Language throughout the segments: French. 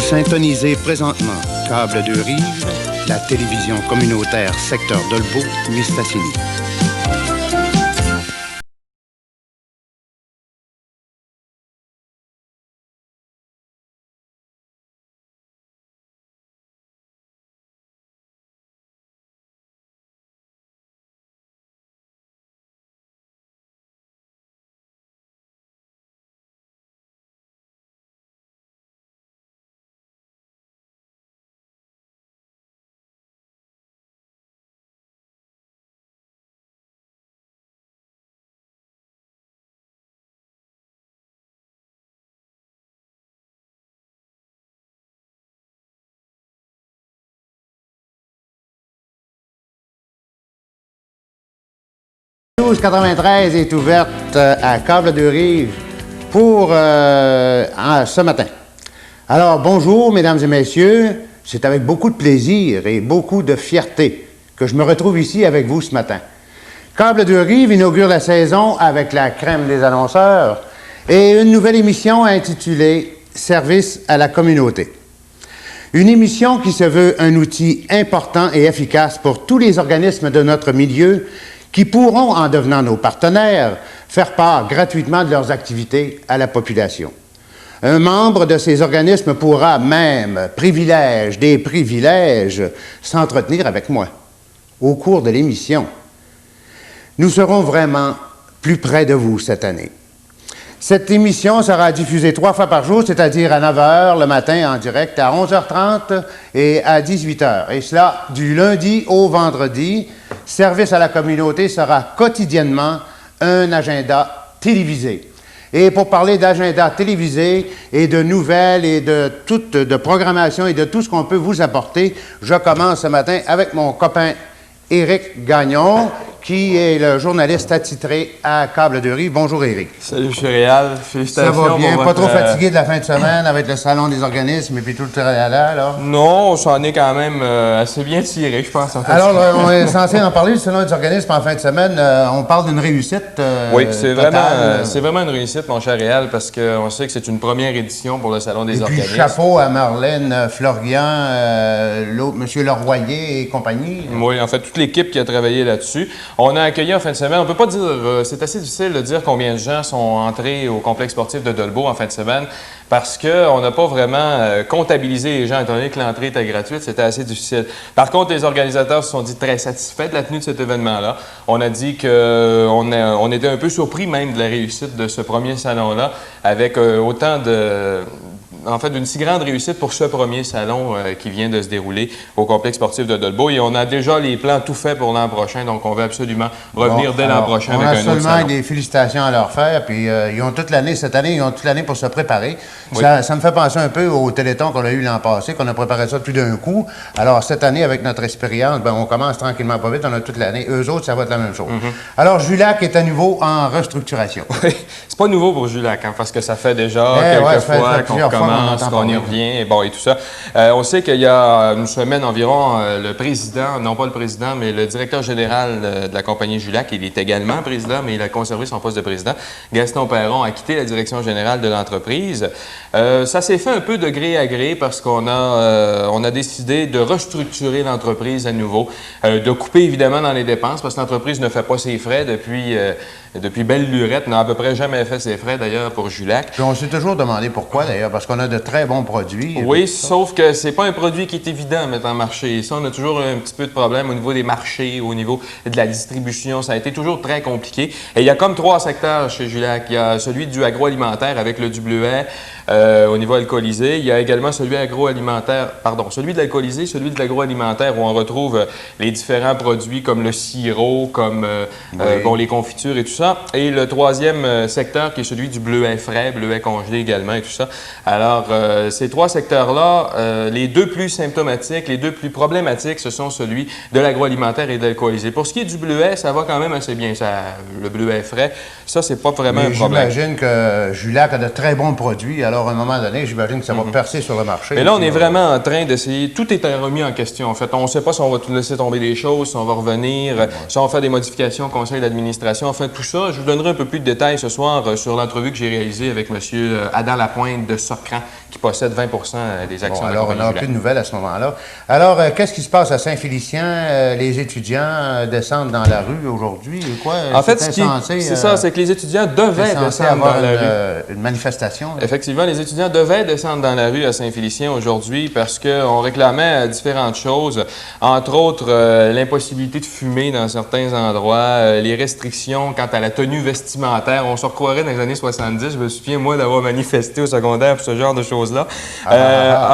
Vous syntonisez présentement Câble deux Rives, la télévision communautaire secteur Dolbeau-Mistassini. La 1293 est ouverte à Câble deux Rives pour ce matin. Alors, bonjour, mesdames et messieurs. C'est avec beaucoup de plaisir et beaucoup de fierté que je me retrouve ici avec vous ce matin. Câble deux Rives inaugure la saison avec la crème des annonceurs et une nouvelle émission intitulée « Service à la communauté ». Une émission qui se veut un outil important et efficace pour tous les organismes de notre milieu qui pourront, en devenant nos partenaires, faire part gratuitement de leurs activités à la population. Un membre de ces organismes pourra même, privilège des privilèges, s'entretenir avec moi au cours de l'émission. Nous serons vraiment plus près de vous cette année. Cette émission sera diffusée 3 fois par jour, c'est-à-dire à 9 h le matin en direct, à 11h30 et à 18h. Et cela du lundi au vendredi. Service à la communauté sera quotidiennement un agenda télévisé. Et pour parler d'agenda télévisé et de nouvelles et de programmation et de tout ce qu'on peut vous apporter, je commence ce matin avec mon copain Éric Gagnon, qui est le journaliste attitré à Câble deux Rives. Bonjour, Éric. Salut, M. Réal. Félicitations. Ça va bien? Pas trop fatigué de la fin de semaine avec le salon des organismes et puis tout le tralala, là? Non, on s'en est quand même assez bien tiré, je pense. En fait. Alors, on est censé en parler, le salon des organismes en fin de semaine. On parle d'une réussite oui, c'est vraiment une réussite, mon cher Réal, parce qu'on sait que c'est une première édition pour le salon des organismes. Chapeau à Marlène Florian, l'autre, M. Leroyer et compagnie. Oui, en fait, toute l'équipe qui a travaillé là-dessus. On a accueilli en fin de semaine, on ne peut pas dire, c'est assez difficile de dire combien de gens sont entrés au complexe sportif de Dolbeau en fin de semaine parce qu'on n'a pas vraiment comptabilisé les gens, étant donné que l'entrée était gratuite, c'était assez difficile. Par contre, les organisateurs se sont dit très satisfaits de la tenue de cet événement-là. On a dit qu'on était un peu surpris même de la réussite de ce premier salon-là, avec autant de... En fait, d'une si grande réussite pour ce premier salon qui vient de se dérouler au complexe sportif de Dolbeau. Et on a déjà les plans tout faits pour l'an prochain, donc on va absolument revenir dès l'an prochain avec un autre salon. On a seulement des félicitations à leur faire, puis ils ont toute l'année, cette année, ils ont toute l'année pour se préparer. Oui. Ça me fait penser un peu au Téléthon qu'on a eu l'an passé, qu'on a préparé ça tout d'un coup. Alors, cette année, avec notre expérience, on commence tranquillement pas vite, on a toute l'année. Eux autres, ça va être la même chose. Alors, Julac est à nouveau en restructuration. Oui, c'est pas nouveau pour Julac, hein, parce que ça fait déjà quelques fois qu'on commence, qu'on y revient, et bon, et tout ça. On sait qu'il y a une semaine environ, le président, non pas le président, mais le directeur général de la compagnie Julac, il est également président, mais il a conservé son poste de président, Gaston Perron, a quitté la direction générale de l'entreprise. Ça s'est fait un peu de gré à gré parce qu'on a décidé de restructurer l'entreprise à nouveau, de couper évidemment dans les dépenses parce que l'entreprise ne fait pas ses frais depuis belle lurette, n'a à peu près jamais fait ses frais d'ailleurs pour Julac. Puis on s'est toujours demandé pourquoi d'ailleurs, parce qu'on a de très bons produits. Oui, sauf que c'est pas un produit qui est évident à mettre en marché. Et ça, on a toujours un petit peu de problème au niveau des marchés, au niveau de la distribution. Ça a été toujours très compliqué. Et il y a comme 3 secteurs chez Julac. Il y a celui du agroalimentaire avec le du bleuet au niveau alcoolisé. Il y a également celui celui de l'alcoolisé, celui de l'agroalimentaire où on retrouve les différents produits comme le sirop, comme les confitures et tout ça. Et le 3e secteur qui est celui du bleuet frais, bleuet congelé également et tout ça. Alors, ces 3 secteurs-là, les 2 plus symptomatiques, les 2 plus problématiques, ce sont celui de l'agroalimentaire et de l'alcoolisé. Pour ce qui est du bleuet, ça va quand même assez bien. Le bleuet frais, ça, c'est pas vraiment un problème. J'imagine que Julac a de très bons produits. Alors, à un moment donné, j'imagine que ça va percer sur le marché. Mais là, on est vraiment en train d'essayer. Tout est remis en question. En fait, on ne sait pas si on va tout laisser tomber des choses, si on va revenir, si on va faire des modifications au conseil d'administration. En fait, tout ça, je vous donnerai un peu plus de détails ce soir sur l'entrevue que j'ai réalisée avec M. Adam Lapointe de Socran, qui possède 20 des actions de la alors, on compagnie n'a Julac. plus de nouvelles à ce moment-là. Alors, qu'est-ce qui se passe à Saint-Félicien? Les étudiants descendent dans la rue aujourd'hui, quoi? En fait, c'est c'est ça, c'est que les étudiants devaient descendre dans la rue. Une manifestation. Là. Effectivement, les étudiants devaient descendre dans la rue à Saint-Félicien aujourd'hui parce qu'on réclamait différentes choses, entre autres l'impossibilité de fumer dans certains endroits, les restrictions quant à la tenue vestimentaire. On se recroirait dans les années 70. Je me souviens, moi, d'avoir manifesté au secondaire pour ce genre de choses-là.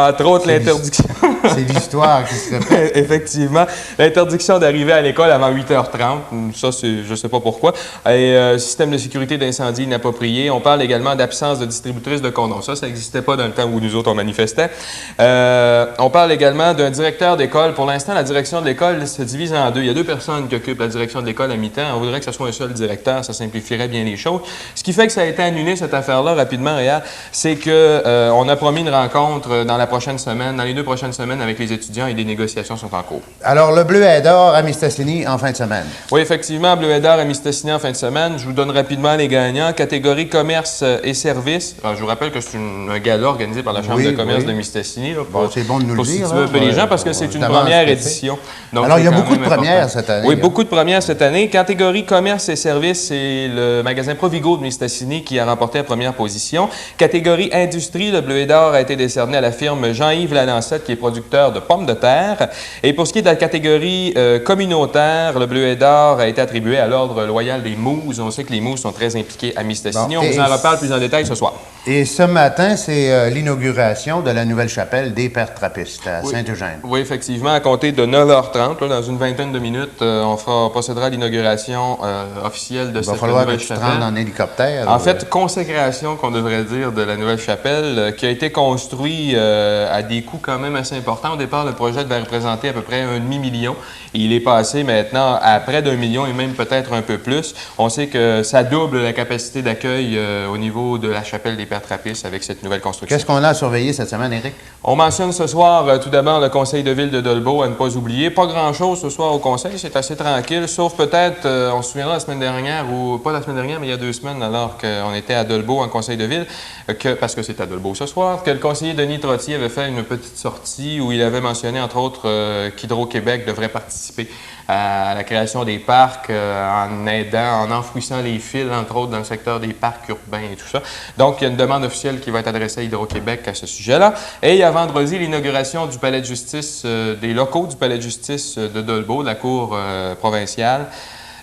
Entre autres, l'interdiction... C'est l'histoire qui se répète. Effectivement. L'interdiction d'arriver à l'école avant 8h30. Ça, je ne sais pas pourquoi. Et système de sécurité d'incendie inapproprié. On parle également d'absence de distributrice de condoms. Ça n'existait pas dans le temps où nous autres, on manifestait. On parle également d'un directeur d'école. Pour l'instant, la direction de l'école se divise en deux. Il y a deux personnes qui occupent la direction de l'école à mi-temps. On voudrait que ce soit un seul directeur. Ça simplifierait bien les choses. Ce qui fait que ça a été annulé, cette affaire-là, rapidement, Réal, c'est qu'on a promis une rencontre dans la prochaine semaine, dans les 2 prochaines semaines avec les étudiants et des négociations sont en cours. Alors, le Bleuet d'or à Mistassini en fin de semaine. Oui, effectivement, Bleuet d'or à Mistassini en fin de semaine. Je vous donne rapidement les gagnants. Catégorie commerce et services. Alors, je vous rappelle que c'est un gala organisé par la Chambre de commerce de Mistassini. Là, pour, c'est bon de nous le dire. Pour situer les gens parce que c'est une première édition. Donc, alors, il y a beaucoup de premières cette année. Oui, beaucoup de premières cette année. Catégorie commerce et services, c'est le magasin Provigo de Mistassini qui a remporté la première position. Catégorie industrie, le Bleuet d'or a été décerné à la firme Jean-Yves Lalancette qui est producteur de pommes de terre. Et pour ce qui est de la catégorie communautaire, le Bleuet d'or a été attribué à l'Ordre loyal des Mousses. On sait que les Mousses sont très impliqués à Mistassini. Bon, on vous en reparle plus en détail ce soir. Et ce matin, c'est l'inauguration de la nouvelle chapelle des Pères Trappistes à Saint-Eugène. Oui, effectivement, à compter de 9h30, là, dans une vingtaine de minutes, on procédera à l'inauguration officielle de cette nouvelle chapelle. Il va falloir que tu te rendes en hélicoptère. En fait, consécration, qu'on devrait dire, de la nouvelle chapelle, qui a été construite à des coûts quand même assez importants. Au départ, le projet devait représenter à peu près 1,5 million. Il est passé maintenant à près d'1 million et même peut-être un peu plus. On sait que ça double la capacité d'accueil au niveau de la chapelle des Pères Trappistes avec cette nouvelle construction. Qu'est-ce qu'on a à surveiller cette semaine, Éric? On mentionne ce soir tout d'abord le conseil de ville de Dolbeau, à ne pas oublier. Pas grand-chose ce soir au conseil, c'est assez tranquille, sauf peut-être, on se souviendra la semaine dernière, ou pas la semaine dernière, mais il y a 2 semaines, alors qu'on était à Dolbeau en conseil de ville, parce que c'est à Dolbeau ce soir, que le conseiller Denis Trottier avait fait une petite sortie où il avait mentionné, entre autres, qu'Hydro-Québec devrait participer à la création des parcs en aidant, en enfouissant les fils, entre autres, dans le secteur des parcs urbains et tout ça. Donc, il y a une demande officielle qui va être adressée à Hydro-Québec à ce sujet-là. Et il y a vendredi l'inauguration du palais de justice, des locaux du palais de justice de Dolbeau, de la cour provinciale.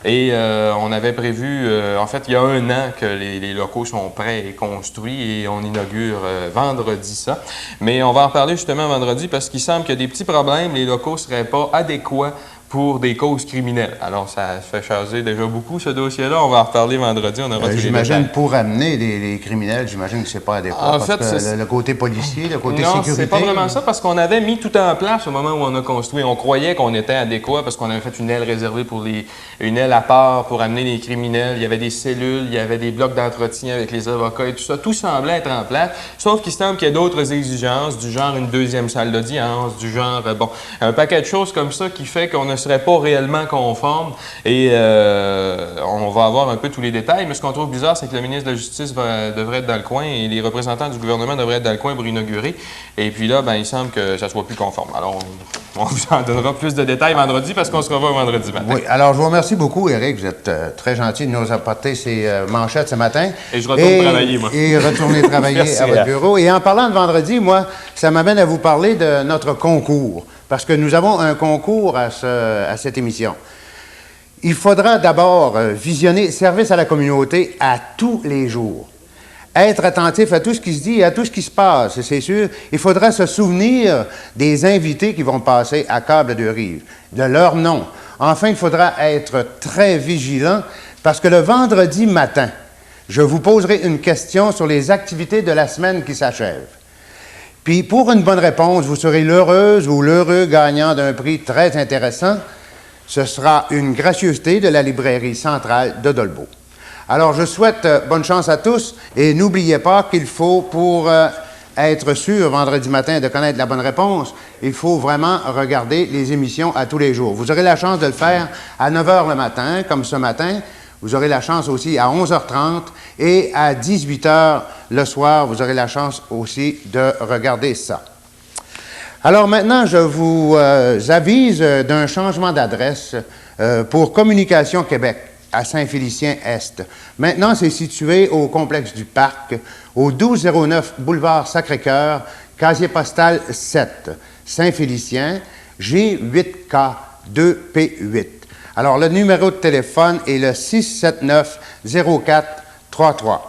Et on avait prévu, en fait, il y a 1 an que les locaux sont prêts et construits et on inaugure vendredi ça. Mais on va en reparler justement vendredi parce qu'il semble qu'il y a des petits problèmes. Les locaux ne seraient pas adéquats pour des causes criminelles. Alors, ça fait chaser déjà beaucoup, ce dossier-là. On va en reparler vendredi. On aura tous les j'imagine, détails. pour amener les criminels, j'imagine que c'est pas adéquat. En parce fait, que le côté policier, le côté non, sécurité... c'est pas vraiment ça, parce qu'on avait mis tout en place au moment où on a construit. On croyait qu'on était adéquat parce qu'on avait fait une aile réservée pour une aile à part pour amener les criminels. Il y avait des cellules, il y avait des blocs d'entretien avec les avocats et tout ça. Tout semblait être en place, sauf qu'il semble qu'il y a d'autres exigences, du genre une 2e salle d'audience, du genre, bon, un paquet de choses comme ça qui fait qu'on ne serait pas réellement conforme et on va avoir un peu tous les détails, mais ce qu'on trouve bizarre, c'est que le ministre de la Justice devrait être dans le coin et les représentants du gouvernement devraient être dans le coin pour inaugurer. Et puis là, ben, il semble que ça soit plus conforme. Alors, on vous en donnera plus de détails vendredi parce qu'on se revoit vendredi matin. Oui, alors je vous remercie beaucoup, Éric. Vous êtes très gentil de nous apporter ces manchettes ce matin. Et je retourne travailler, moi. Et retourner travailler à votre bureau. Et en parlant de vendredi, moi, ça m'amène à vous parler de notre concours. Parce que nous avons un concours à cette émission. Il faudra d'abord visionner Service à la communauté à tous les jours. Être attentif à tout ce qui se dit et à tout ce qui se passe, c'est sûr. Il faudra se souvenir des invités qui vont passer à Câble de Rive, de leur nom. Enfin, il faudra être très vigilant parce que le vendredi matin, je vous poserai une question sur les activités de la semaine qui s'achève. Puis, pour une bonne réponse, vous serez l'heureuse ou l'heureux gagnant d'un prix très intéressant. Ce sera une gracieuseté de la librairie centrale de Dolbeau. Alors, je souhaite bonne chance à tous et n'oubliez pas qu'il faut, pour être sûr vendredi matin de connaître la bonne réponse, il faut vraiment regarder les émissions à tous les jours. Vous aurez la chance de le faire à 9 h le matin, comme ce matin. Vous aurez la chance aussi à 11 h 30 Et à 18 h le soir, vous aurez la chance aussi de regarder ça. Alors maintenant, je vous avise d'un changement d'adresse pour Communication Québec à Saint-Félicien-Est. Maintenant, c'est situé au complexe du Parc, au 1209 boulevard Sacré-Cœur, casier postal 7, Saint-Félicien, G8K2P8. Alors, le numéro de téléphone est le 679-0433.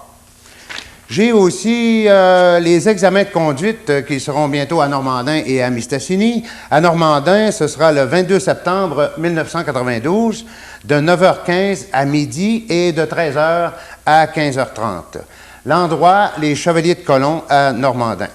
J'ai aussi les examens de conduite qui seront bientôt à Normandin et à Mistassini. À Normandin, ce sera le 22 septembre 1992, de 9h15 à midi et de 13h à 15h30. L'endroit, les Chevaliers de Colomb à Normandin.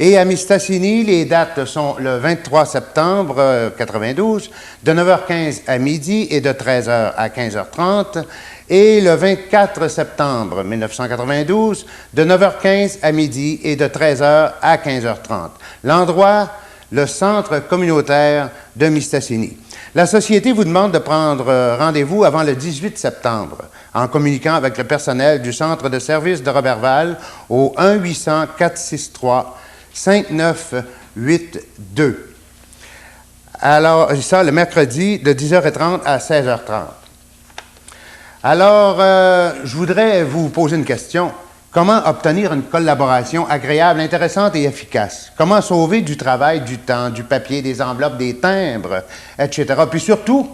Et à Mistassini, les dates sont le 23 septembre 92, de 9h15 à midi et de 13h à 15h30. Et le 24 septembre 1992, de 9h15 à midi et de 13h à 15h30. L'endroit, le Centre communautaire de Mistassini. La Société vous demande de prendre rendez-vous avant le 18 septembre en communiquant avec le personnel du Centre de services de Roberval au 1-800-463-5982. Alors, ça, le mercredi, de 10h30 à 16h30. Alors, je voudrais vous poser une question. Comment obtenir une collaboration agréable, intéressante et efficace? Comment sauver du travail, du temps, du papier, des enveloppes, des timbres, etc. Puis surtout,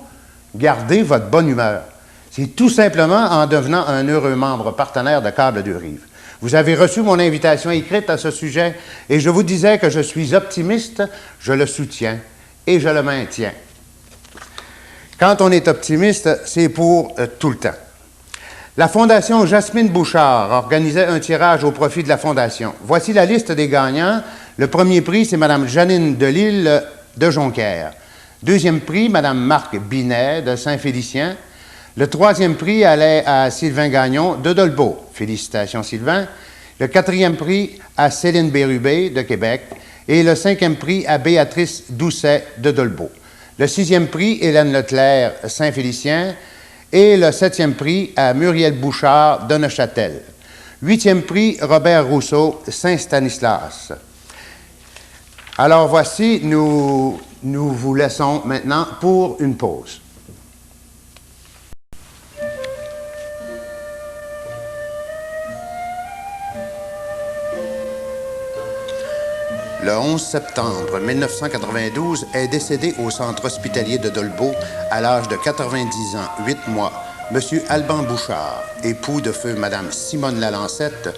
garder votre bonne humeur. C'est tout simplement en devenant un heureux membre partenaire de Câble Deux Rives. Vous avez reçu mon invitation écrite à ce sujet et je vous disais que je suis optimiste, je le soutiens et je le maintiens. Quand on est optimiste, c'est pour tout le temps. La Fondation Jasmine Bouchard organisait un tirage au profit de la Fondation. Voici la liste des gagnants. Le premier prix, c'est Mme Janine Delisle de Jonquière. Deuxième prix, Mme Marc Binet de Saint-Félicien. Le troisième prix allait à Sylvain Gagnon de Dolbeau. Félicitations, Sylvain. Le quatrième prix à Céline Bérubé de Québec. Et le cinquième prix à Béatrice Doucet de Dolbeau. Le sixième prix, Hélène Leclerc, Saint-Félicien. Et le septième prix à Muriel Bouchard de Neuchâtel. Huitième prix, Robert Rousseau, Saint-Stanislas. Alors voici, nous vous laissons maintenant pour une pause. Le 11 septembre 1992 est décédé au centre hospitalier de Dolbeau, à l'âge de 90 ans, 8 mois, M. Alban Bouchard, époux de feu Mme Simone Lalancette,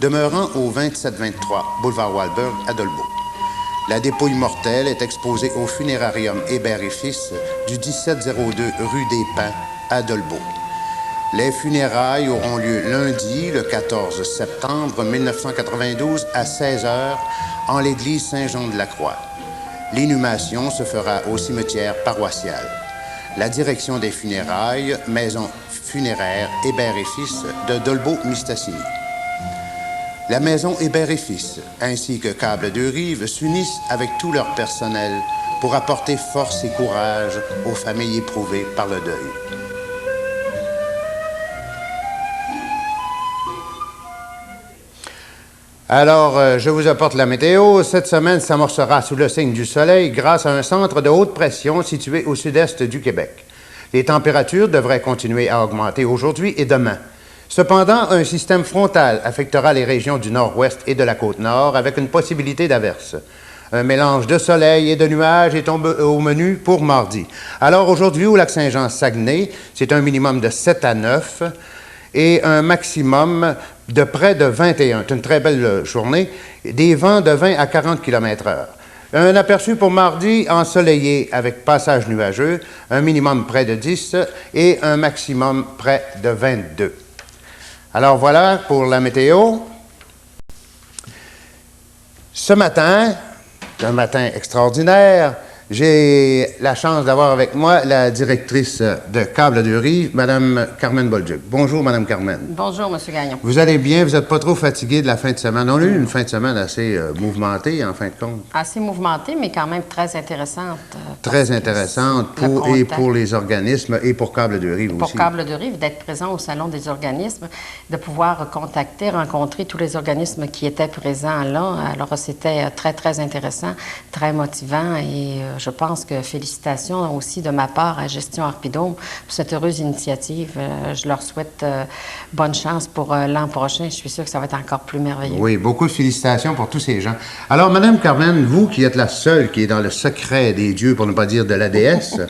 demeurant au 2723 boulevard Walberg à Dolbeau. La dépouille mortelle est exposée au funérarium Hébert et Fils du 1702 rue des Pins à Dolbeau. Les funérailles auront lieu lundi, le 14 septembre 1992 à 16h en l'église Saint-Jean-de-la-Croix. L'inhumation se fera au cimetière paroissial. La direction des funérailles, maison funéraire Hébert et Fils de Dolbeau-Mistassini. La maison Hébert et Fils, ainsi que Câble Deux Rives, s'unissent avec tout leur personnel pour apporter force et courage aux familles éprouvées par le deuil. Alors, je vous apporte la météo. Cette semaine s'amorcera sous le signe du soleil grâce à un centre de haute pression situé au sud-est du Québec. Les températures devraient continuer à augmenter aujourd'hui et demain. Cependant, un système frontal affectera les régions du nord-ouest et de la Côte-Nord avec une possibilité d'averse. Un mélange de soleil et de nuages est au menu pour mardi. Alors aujourd'hui, au Lac-Saint-Jean-Saguenay, c'est un minimum de 7 à 9 et un maximum de près de 21. C'est une très belle journée. Des vents de 20 à 40 km/h. Un aperçu pour mardi ensoleillé avec passage nuageux, un minimum près de 10 et un maximum près de 22. Alors voilà pour la météo. Ce matin, un matin extraordinaire, J'ai la chance d'avoir avec moi la directrice de Câbles à Deux-Rives, Mme Carmen Bolduc. Bonjour, Mme Carmen. Bonjour, M. Gagnon. Vous allez bien? Vous n'êtes pas trop fatigué de la fin de semaine? On a eu une fin de semaine assez mouvementée, en fin de compte. Assez mouvementée, mais quand même très intéressante. Très intéressante pour les organismes et pour Câbles à Deux-Rives aussi. Pour Câbles à Deux-Rives, d'être présent au Salon des organismes, de pouvoir contacter, rencontrer tous les organismes qui étaient présents là. Alors, c'était très, très intéressant, très motivant et je pense que félicitations aussi de ma part à Gestion Harpidome pour cette heureuse initiative. Je leur souhaite bonne chance pour l'an prochain. Je suis sûre que ça va être encore plus merveilleux. Oui, beaucoup de félicitations pour tous ces gens. Alors, Mme Carmen, vous qui êtes la seule qui est dans le secret des dieux, pour ne pas dire de la déesse,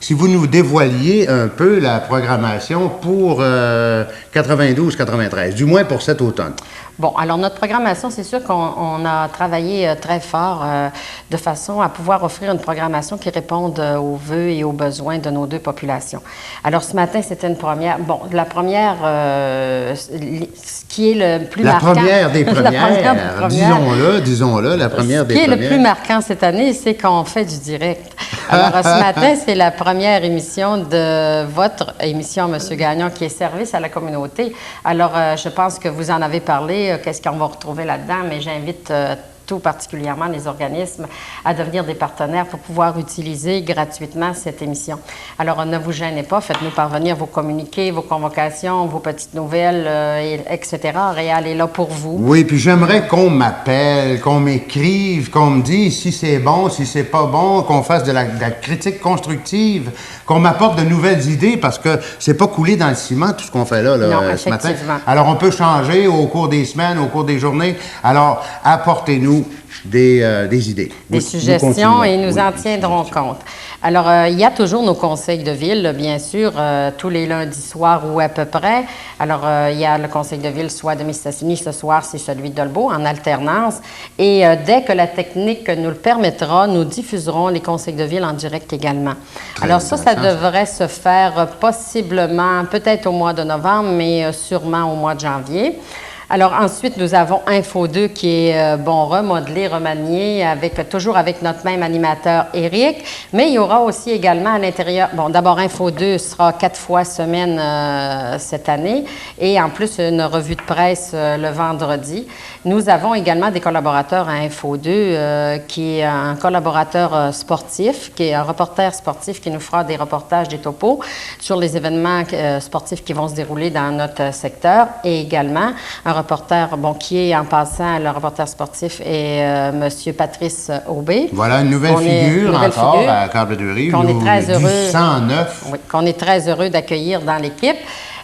si vous nous dévoiliez un peu la programmation pour 92-93, du moins pour cet automne. Bon, alors notre programmation, c'est sûr qu'on a travaillé très fort de façon à pouvoir offrir une programmation qui réponde aux vœux et aux besoins de nos deux populations. Alors ce matin, c'était une première. Bon, la première, ce qui est le plus marquant. La première des premières, disons-le, la première des premières. Ce qui est le plus marquant cette année, c'est qu'on fait du direct. Alors ce matin, c'est la première émission de votre émission, M. Gagnon, qui est service à la communauté. Alors je pense que vous en avez parlé. Qu'est-ce qu'on va retrouver là-dedans, mais j'invite tout particulièrement les organismes à devenir des partenaires pour pouvoir utiliser gratuitement cette émission. Alors, ne vous gênez pas, faites-nous parvenir vos communiqués, vos convocations, vos petites nouvelles, etc. Réal est là pour vous. Oui, puis j'aimerais qu'on m'appelle, qu'on m'écrive, qu'on me dise si c'est bon, si c'est pas bon, qu'on fasse de la critique constructive, qu'on m'apporte de nouvelles idées, parce que c'est pas coulé dans le ciment tout ce qu'on fait là ce matin. Alors, on peut changer au cours des semaines, au cours des journées. Alors, apportez-nous des idées. Des suggestions et nous en tiendrons compte. Alors, il y a toujours nos conseils de ville, bien sûr, tous les lundis soirs ou à peu près. Alors, il y a le conseil de ville soit de Mistassini, ce soir, c'est celui de Dolbeau, en alternance. Et dès que la technique nous le permettra, nous diffuserons les conseils de ville en direct également. Alors, ça devrait se faire possiblement, peut-être au mois de novembre, mais sûrement au mois de janvier. Alors ensuite, nous avons Info 2 qui est remodelé, remanié, toujours avec notre même animateur Éric, mais il y aura aussi également à l'intérieur, d'abord Info 2 sera 4 fois semaine cette année et en plus une revue de presse le vendredi. Nous avons également des collaborateurs à Info 2 qui est un collaborateur sportif, qui est un reporter sportif qui nous fera des reportages, des topos sur les événements sportifs qui vont se dérouler dans notre secteur et également un reporter, qui est en passant le reporter sportif est M. Patrice Aubé. Voilà une nouvelle figure à Câbles à Deux-Rives. Qu'on est très heureux. Du 109. Oui, qu'on est très heureux d'accueillir dans l'équipe.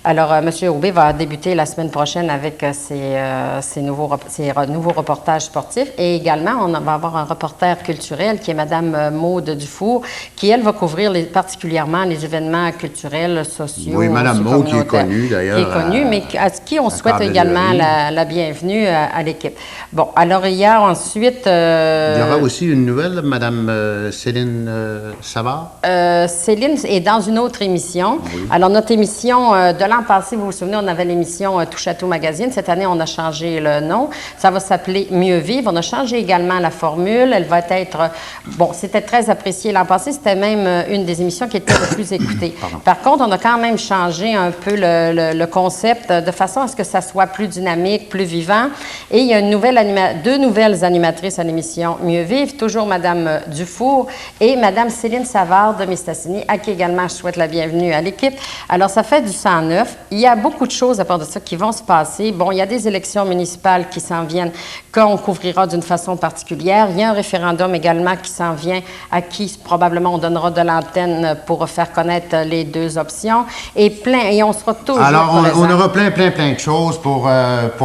Alors, M. Aubé va débuter la semaine prochaine avec ses nouveaux reportages sportifs. Et également, on va avoir un reporter culturel qui est Mme Maude Dufour, qui, elle, va couvrir particulièrement les événements culturels, sociaux. Oui, Mme Maude, qui est connue, d'ailleurs. Qui est connue, mais à qui on souhaite également la bienvenue à l'équipe. Bon, alors, il y a ensuite... il y aura aussi une nouvelle, Mme Céline Savard? Céline est dans une autre émission. Oui. Alors, notre émission de l'an passé, vous vous souvenez, on avait l'émission Touche à tout magazine. Cette année, on a changé le nom. Ça va s'appeler Mieux vivre. On a changé également la formule. Elle va être... c'était très apprécié. L'an passé, c'était même une des émissions qui était le plus écoutée. Par contre, on a quand même changé un peu le concept de façon à ce que ça soit plus dynamique, plus vivant. Et il y a deux nouvelles animatrices à l'émission Mieux vivre, toujours Mme Dufour et Mme Céline Savard de Mistassini, à qui également je souhaite la bienvenue à l'équipe. Alors, ça fait du 109. Il y a beaucoup de choses à part de ça qui vont se passer. Il y a des élections municipales qui s'en viennent, qu'on couvrira d'une façon particulière. Il y a un référendum également qui s'en vient, à qui probablement on donnera de l'antenne pour faire connaître les deux options. Et on sera toujours Alors, on aura plein de choses pour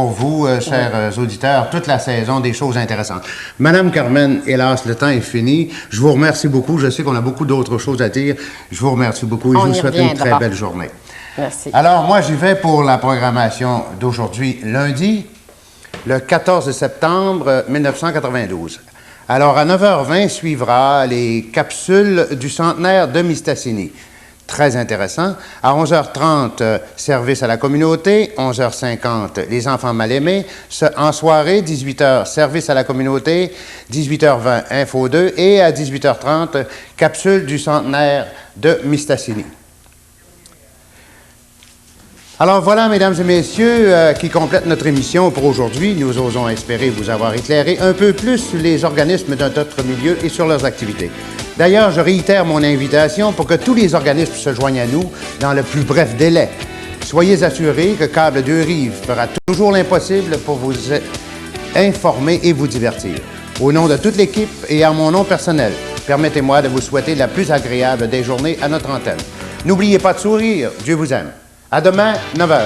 vous, chers auditeurs, toute la saison, des choses intéressantes. Madame Carmen, hélas, le temps est fini. Je vous remercie beaucoup. Je sais qu'on a beaucoup d'autres choses à dire. Je vous remercie beaucoup et je vous souhaite une très belle journée. Merci. Alors, moi, j'y vais pour la programmation d'aujourd'hui, lundi, le 14 septembre 1992. Alors, à 9h20, suivra les capsules du centenaire de Mistassini. très intéressant. À 11h30, service à la communauté. 11h50, les enfants mal aimés. En soirée, 18h, service à la communauté. 18h20, Info 2. Et à 18h30, capsule du centenaire de Mistassini. Alors voilà, mesdames et messieurs, qui complète notre émission pour aujourd'hui. Nous osons espérer vous avoir éclairé un peu plus sur les organismes de notre milieu et sur leurs activités. D'ailleurs, je réitère mon invitation pour que tous les organismes se joignent à nous dans le plus bref délai. Soyez assurés que Câble Deux-Rives fera toujours l'impossible pour vous informer et vous divertir. Au nom de toute l'équipe et à mon nom personnel, permettez-moi de vous souhaiter la plus agréable des journées à notre antenne. N'oubliez pas de sourire. Dieu vous aime. À demain, 9h.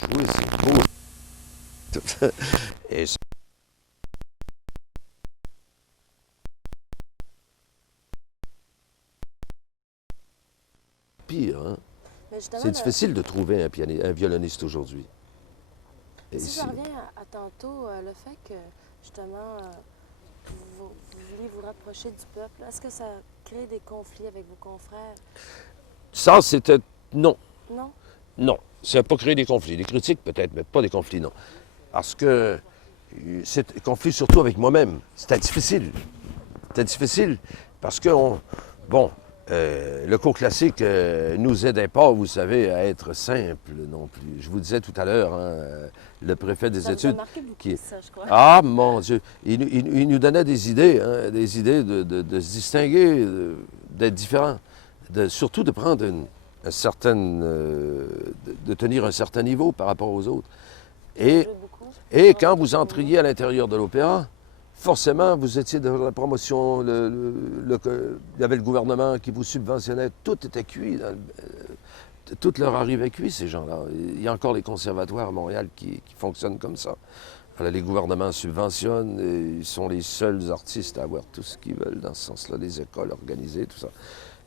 jouer, c'est beau. Et c'est pire, hein? Mais justement, C'est difficile de trouver un violoniste aujourd'hui. Et si ici- je reviens à tantôt, le fait que, justement, vous vouliez vous rapprocher du peuple, est-ce que ça crée des conflits avec vos confrères? Ça, c'était... Non, Non? non. Ça n'a pas créé des conflits. Des critiques, peut-être, mais pas des conflits, non. Parce que c'est conflit surtout avec moi-même. C'était difficile. C'était difficile parce que, bon, le cours classique nous aidait pas, vous savez, à être simple non plus. Je vous disais tout à l'heure, hein, le préfet des Ça vous a études... marqué beaucoup, qui- ça, je crois. Ah, mon Dieu! Il nous donnait des idées, hein, des idées de se distinguer, d'être différent, surtout de prendre un certain... de tenir un certain niveau par rapport aux autres. Et, Jouez beaucoup. et quand vous entriez à l'intérieur de l'opéra, forcément, vous étiez dans la promotion, il y avait le gouvernement qui vous subventionnait, tout était cuit. Toute leur arrivée est cuite, ces gens-là. Il y a encore les conservatoires à Montréal qui fonctionnent comme ça. Alors, les gouvernements subventionnent, et ils sont les seuls artistes à avoir tout ce qu'ils veulent dans ce sens-là, les écoles organisées, tout ça.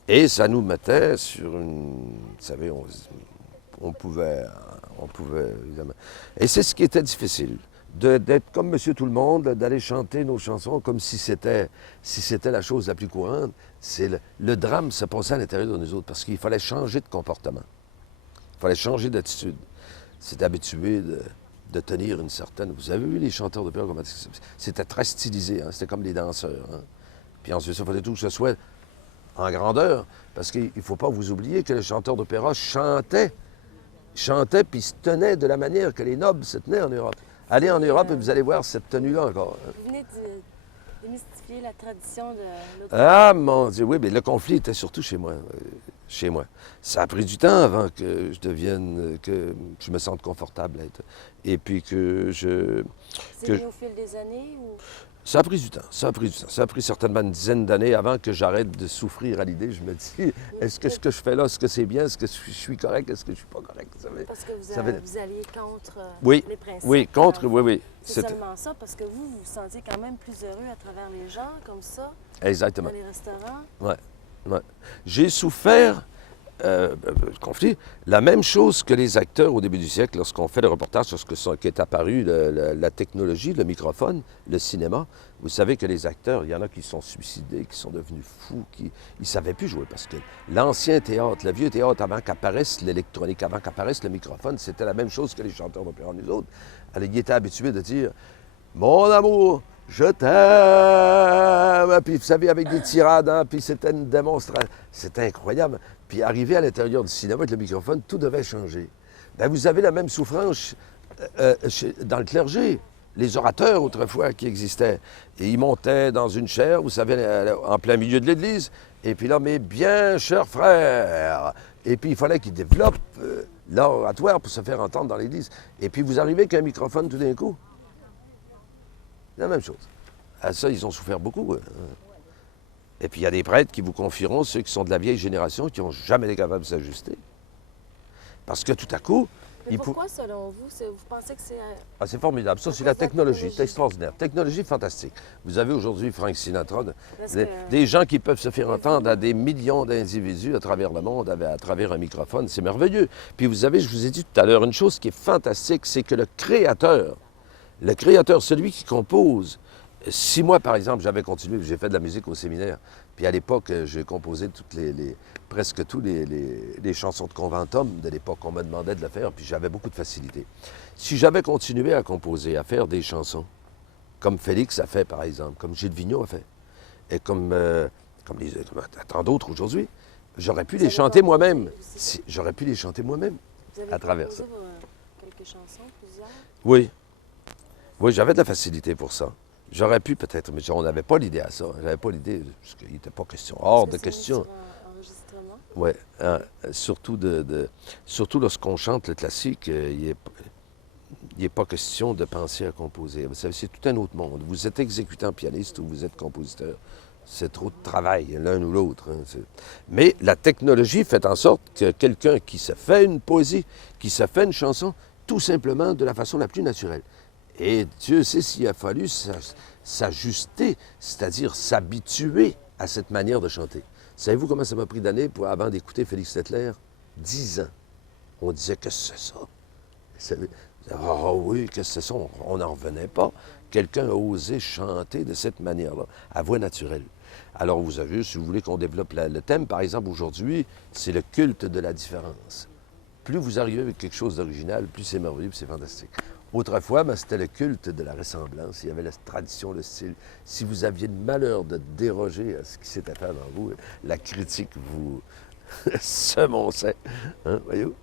Et ça nous mettait sur une... Vous savez, on pouvait, évidemment. Et c'est ce qui était difficile, d'être comme Monsieur Tout-le-Monde, d'aller chanter nos chansons comme si c'était la chose la plus courante. Le drame se passait à l'intérieur de nous autres, parce qu'il fallait changer de comportement. Il fallait changer d'attitude. C'est habitué de tenir une certaine... Vous avez vu les chanteurs d'opéra, comment c'était très stylisé, hein? C'était comme les danseurs. Hein? Puis ensuite, il fallait tout que ce soit en grandeur, parce qu'il ne faut pas vous oublier que les chanteurs d'opéra chantaient puis se tenaient de la manière que les nobles se tenaient en Europe. Allez en Europe et vous allez voir cette tenue-là encore. Vous venez de démystifier la tradition de l'autre. Ah, mon Dieu, oui, mais le conflit était surtout chez moi. Chez moi. Ça a pris du temps avant que je devienne, que je me sente confortable. Et puis que je... C'est que- venu au fil des années ou... Ça a pris du temps, ça a pris du temps. Ça a pris certainement une dizaine d'années avant que j'arrête de souffrir à l'idée. Je me dis, est-ce que ce que je fais là, est-ce que c'est bien, est-ce que je suis correct, est-ce que je suis pas correct? Vous savez? Parce que Ça veut dire- vous alliez contre Oui, les principes. oui, contre, oui, oui. C'est C'était- seulement ça, parce que vous vous sentiez quand même plus heureux à travers les gens, comme ça, Exactement. dans les restaurants. Ouais. J'ai souffert, conflit, la même chose que les acteurs au début du siècle, lorsqu'on fait le reportage sur ce qu'est apparu, la technologie, le microphone, le cinéma. Vous savez que les acteurs, il y en a qui se sont suicidés, qui sont devenus fous, qui ne savaient plus jouer, parce que l'ancien théâtre, le vieux théâtre, avant qu'apparaisse l'électronique, avant qu'apparaisse le microphone, c'était la même chose que les chanteurs d'opéra, nous autres. Alors, ils étaient habitués de dire « Mon amour, je t'aime », puis vous savez, avec des tirades, hein, puis c'était une démonstration. C'était incroyable. Puis arrivé à l'intérieur du cinéma avec le microphone, tout devait changer. Bien, vous avez la même souffrance dans le clergé. Les orateurs, autrefois, qui existaient. Et ils montaient dans une chaire, vous savez, en plein milieu de l'église. Et puis là, mes bien chers frères. Et puis il fallait qu'ils développent l'oratoire pour se faire entendre dans l'église. Et puis vous arrivez avec un microphone tout d'un coup. C'est la même chose. À ça, ils ont souffert beaucoup. Et puis il y a des prêtres qui vous confieront, ceux qui sont de la vieille génération, qui n'ont jamais été capables de s'ajuster. Parce que tout à coup, Mais pourquoi, selon vous, vous pensez que c'est... Ah, c'est formidable. Ça, c'est la technologie. C'est extraordinaire. Technologie fantastique. Vous avez aujourd'hui Frank Sinatra, des gens qui peuvent se faire entendre à des millions d'individus à travers le monde, à travers un microphone. C'est merveilleux. Puis vous avez, je vous ai dit tout à l'heure, une chose qui est fantastique, c'est que le créateur, celui qui compose, si moi, par exemple, j'avais continué, j'ai fait de la musique au séminaire, puis à l'époque, j'ai composé presque toutes les chansons de conventum de l'époque. On me demandait de le faire, puis j'avais beaucoup de facilité. Si j'avais continué à composer, à faire des chansons, comme Félix a fait, par exemple, comme Gilles Vigneault a fait, et comme tant d'autres aujourd'hui, j'aurais pu les chanter moi-même. J'aurais pu les chanter moi-même Vous avez à travers ça. composé quelques chansons, plusieurs? Oui. Oui, j'avais de la facilité pour ça. J'aurais pu peut-être, mais on n'avait pas l'idée à ça. J'avais pas l'idée, parce qu'il n'était pas question, hors de Est-ce que c'est question. mis sur un enregistrement? Oui, surtout lorsqu'on chante le classique, il n'est pas question de penser à composer. Vous savez, c'est tout un autre monde. Vous êtes exécutant pianiste ou vous êtes compositeur. C'est trop de travail, l'un ou l'autre. Hein. Mais la technologie fait en sorte que quelqu'un qui se fait une poésie, qui se fait une chanson, tout simplement de la façon la plus naturelle. Et Dieu sait s'il a fallu s'ajuster, c'est-à-dire s'habituer à cette manière de chanter. Savez-vous comment ça m'a pris d'années avant d'écouter Félix Settler? 10 ans. On disait, qu'est-ce que c'est ça? Ah oui, qu'est-ce que c'est ça? On n'en revenait pas. Quelqu'un a osé chanter de cette manière-là, à voix naturelle. Alors vous avez, si vous voulez qu'on développe le thème, par exemple, aujourd'hui, c'est le culte de la différence. Plus vous arrivez avec quelque chose d'original, plus c'est merveilleux, plus c'est fantastique. Autrefois, c'était le culte de la ressemblance. Il y avait la tradition, le style. Si vous aviez le malheur de déroger à ce qui s'était fait avant vous, la critique vous semonçait. Hein, voyez-vous?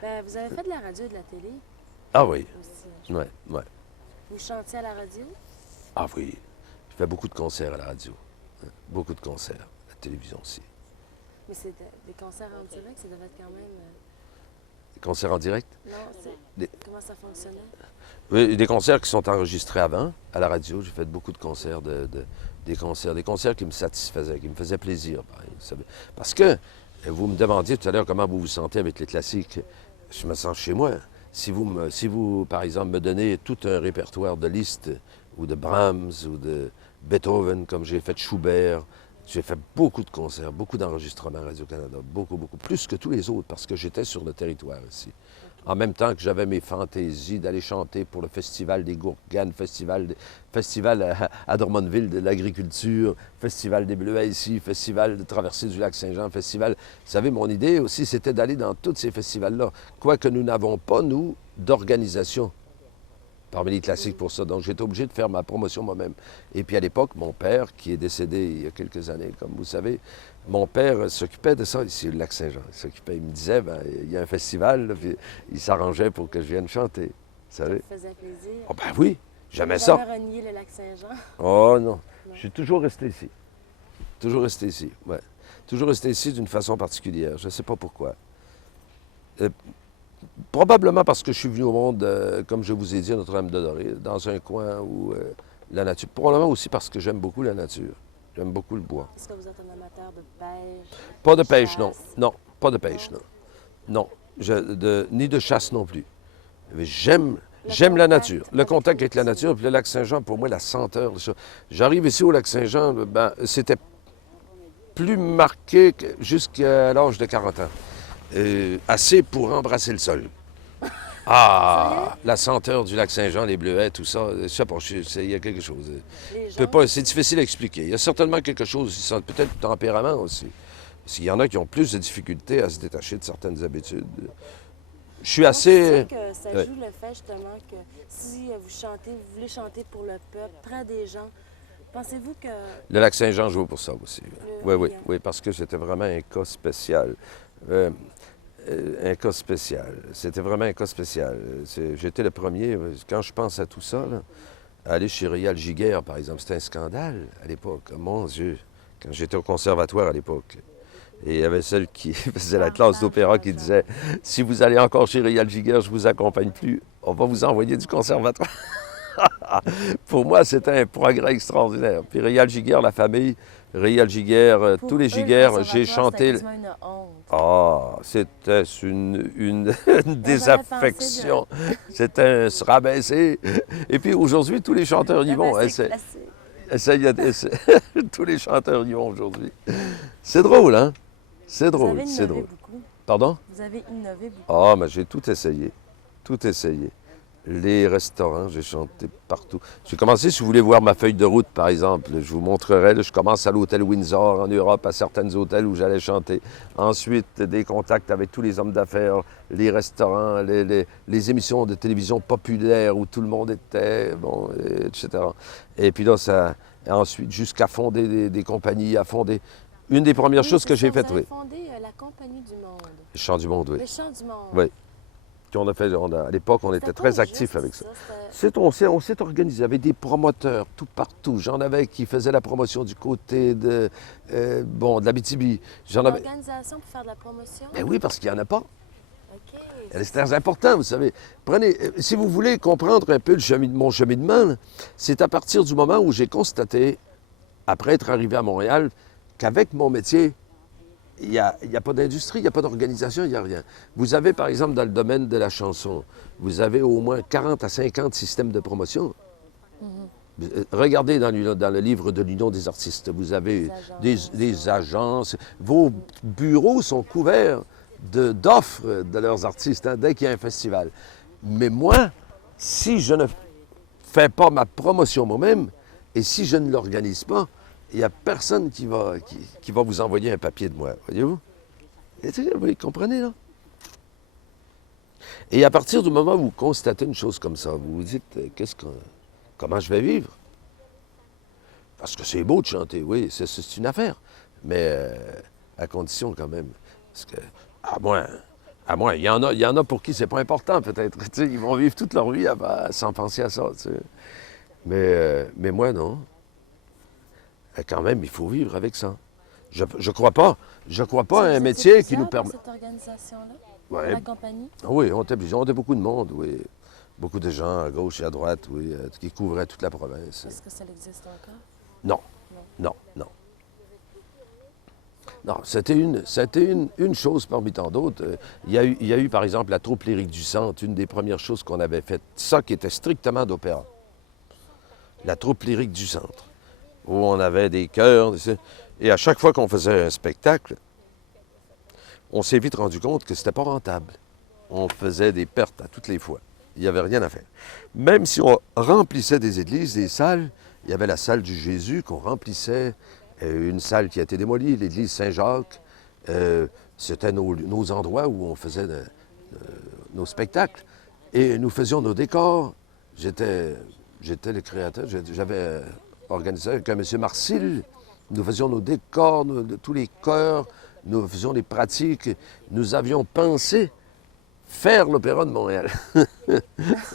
Ben, vous avez fait de la radio et de la télé Ah oui, aussi. oui, oui. Vous chantiez à la radio? Ah oui, je fais beaucoup de concerts à la radio. Hein, beaucoup de concerts, à la télévision aussi. Mais c'est des concerts en direct, ça devait être quand même... Des concerts en direct? Non, comment ça fonctionnait? Oui, des concerts qui sont enregistrés avant, à la radio. J'ai fait beaucoup de concerts, des concerts qui me satisfaisaient, qui me faisaient plaisir. Parce que, vous me demandiez tout à l'heure comment vous vous sentez avec les classiques. Je me sens chez moi. Si vous, par exemple, me donnez tout un répertoire de Liszt, ou de Brahms, ou de Beethoven, comme j'ai fait de Schubert, j'ai fait beaucoup de concerts, beaucoup d'enregistrements à Radio-Canada, beaucoup, plus que tous les autres, parce que j'étais sur le territoire ici. En même temps que j'avais mes fantaisies d'aller chanter pour le Festival des Gourganes, festival à Drummondville de l'agriculture, Festival des Bleuets ici, Festival de traversée du lac Saint-Jean, Festival... Vous savez, mon idée aussi, c'était d'aller dans tous ces festivals-là. Quoique nous n'avons pas, nous, d'organisation parmi les classiques pour ça. Donc, j'étais obligé de faire ma promotion moi-même. Et puis, à l'époque, mon père, qui est décédé il y a quelques années, comme vous savez, mon père s'occupait de ça ici, le lac Saint-Jean. Il me disait, il y a un festival, là, puis il s'arrangeait pour que je vienne chanter. Vous savez? Ça vous faisait plaisir? Oh, ben oui, j'aimais Vous avez ça. jamais renié le lac Saint-Jean? Oh non, je suis toujours resté ici. Toujours resté ici, ouais. Toujours resté ici d'une façon particulière. Je ne sais pas pourquoi. Probablement parce que je suis venu au monde, comme je vous ai dit, à Notre-Dame-de-Dorée, dans un coin où la nature... Probablement aussi parce que j'aime beaucoup la nature. J'aime beaucoup le bois. Est-ce que vous êtes un amateur de pêche? Pas de pêche, non. chasse? Non, pas de pêche, non. Non, ni de chasse non plus. J'aime la nature, le contact avec la nature. Puis le lac Saint-Jean, pour moi, la senteur de ça. J'arrive ici au lac Saint-Jean, c'était plus marqué jusqu'à l'âge de 40 ans. Assez pour embrasser le sol. Ah, la senteur du lac Saint-Jean, les bleuets, tout ça, je sais pas, il y a quelque chose. C'est difficile à expliquer. Il y a certainement quelque chose, peut-être le tempérament aussi. Parce qu'il y en a qui ont plus de difficultés à se détacher de certaines habitudes. Je suis assez... Pensez que ça joue le fait justement que si vous chantez, vous voulez chanter pour le peuple, près des gens, pensez-vous que... Le lac Saint-Jean joue pour ça aussi. Oui, Oui, parce que c'était vraiment un cas spécial. Un cas spécial. C'était vraiment un cas spécial. J'étais le premier, quand je pense à tout ça, là, à aller chez Réal Giguère, par exemple, c'était un scandale à l'époque. Mon Dieu, quand j'étais au conservatoire à l'époque. Et il y avait celle qui faisait la classe d'opéra qui disait « Si vous allez encore chez Réal Giguère, je ne vous accompagne plus. On va vous envoyer du conservatoire. » Pour moi, c'était un progrès extraordinaire. Puis Réal Giguère, la famille, Réal Giguère, tous les Giguères, j'ai chanté... Ah, c'était une désaffection. C'était un se rabaisser. Et puis aujourd'hui, tous les chanteurs y vont. Tous les chanteurs y vont aujourd'hui. C'est drôle, hein? C'est drôle, c'est drôle. Beaucoup. Pardon? Vous avez innové beaucoup. Ah, mais j'ai tout essayé. Tout essayé. Les restaurants, j'ai chanté partout. J'ai commencé, si vous voulez voir ma feuille de route, par exemple, je vous montrerai, là, je commence à l'hôtel Windsor en Europe, à certains hôtels où j'allais chanter. Ensuite, des contacts avec tous les hommes d'affaires, les restaurants, les émissions de télévision populaires où tout le monde était, bon, etc. Et puis là, ensuite, jusqu'à fonder des compagnies, à fonder... Une des premières choses que j'ai faites, Vous avez oui. fondé la Compagnie du Monde. Les Chants du Monde, oui. Les Chants du Monde. Oui. À l'époque, on était très actifs avec ça. On s'est organisé avec des promoteurs tout partout. J'en avais qui faisaient la promotion du côté de l'Abitibi. Une organisation pour faire de la promotion? Ben oui, parce qu'il n'y en a pas. OK. C'est très important, vous savez. Si vous voulez comprendre un peu mon cheminement, c'est à partir du moment où j'ai constaté, après être arrivé à Montréal, qu'avec mon métier, il n'y a pas d'industrie, il n'y a pas d'organisation, il n'y a rien. Vous avez, par exemple, dans le domaine de la chanson, vous avez au moins 40 à 50 systèmes de promotion. Regardez dans le livre de l'Union des artistes, vous avez des agences. Vos bureaux sont couverts d'offres de leurs artistes dès qu'il y a un festival. Mais moi, si je ne fais pas ma promotion moi-même et si je ne l'organise pas, il n'y a personne qui va vous envoyer un papier de moi, voyez-vous? Vous comprenez, là? Et à partir du moment où vous constatez une chose comme ça, vous vous dites, comment je vais vivre? Parce que c'est beau de chanter, oui, c'est une affaire. Mais à condition quand même. Parce que, à moins, il y en a pour qui c'est pas important, peut-être. Ils vont vivre toute leur vie sans penser à ça. Mais moi, non. Quand même, il faut vivre avec ça. Je crois pas. Je crois pas à un métier qui nous permet. Cette organisation-là, Ouais. la compagnie? Oui, on était plusieurs. On était beaucoup de monde, oui. Beaucoup de gens à gauche et à droite, oui, qui couvraient toute la province. Est-ce que ça existe encore? Non. Non. Non, c'était une chose parmi tant d'autres. Il y a eu, par exemple, la troupe lyrique du Centre, une des premières choses qu'on avait faites. Ça qui était strictement d'opéra. La troupe lyrique du Centre, où on avait des chœurs. Et à chaque fois qu'on faisait un spectacle, on s'est vite rendu compte que c'était pas rentable. On faisait des pertes à toutes les fois. Il n'y avait rien à faire. Même si on remplissait des églises, des salles, il y avait la salle du Jésus qu'on remplissait, une salle qui a été démolie, l'église Saint-Jacques. C'était nos endroits où on faisait nos spectacles. Et nous faisions nos décors. J'étais le créateur. J'avais organisé avec M. Marcil. Nous faisions nos décors, tous les chœurs. Nous faisions les pratiques. Nous avions pensé faire l'Opéra de Montréal.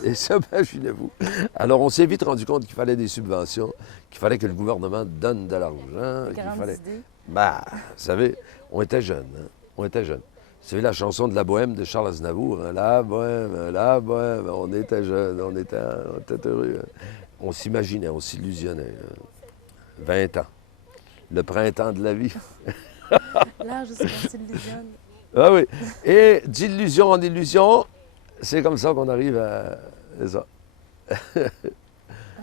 Et ça, imaginez-vous. Alors, on s'est vite rendu compte qu'il fallait des subventions, qu'il fallait que le gouvernement donne de l'argent. Idée. Vous savez, on était jeunes. On était jeunes. Vous savez la chanson de La Bohème de Charles Aznavour, hein? La Bohème, on était jeunes, on était heureux. Hein? On s'imaginait, on s'illusionnait. 20 ans. Le printemps de la vie. Là, je sais qu'on s'illusionne. Ah oui. Et d'illusion en illusion, c'est comme ça qu'on arrive à... C'est ça. Un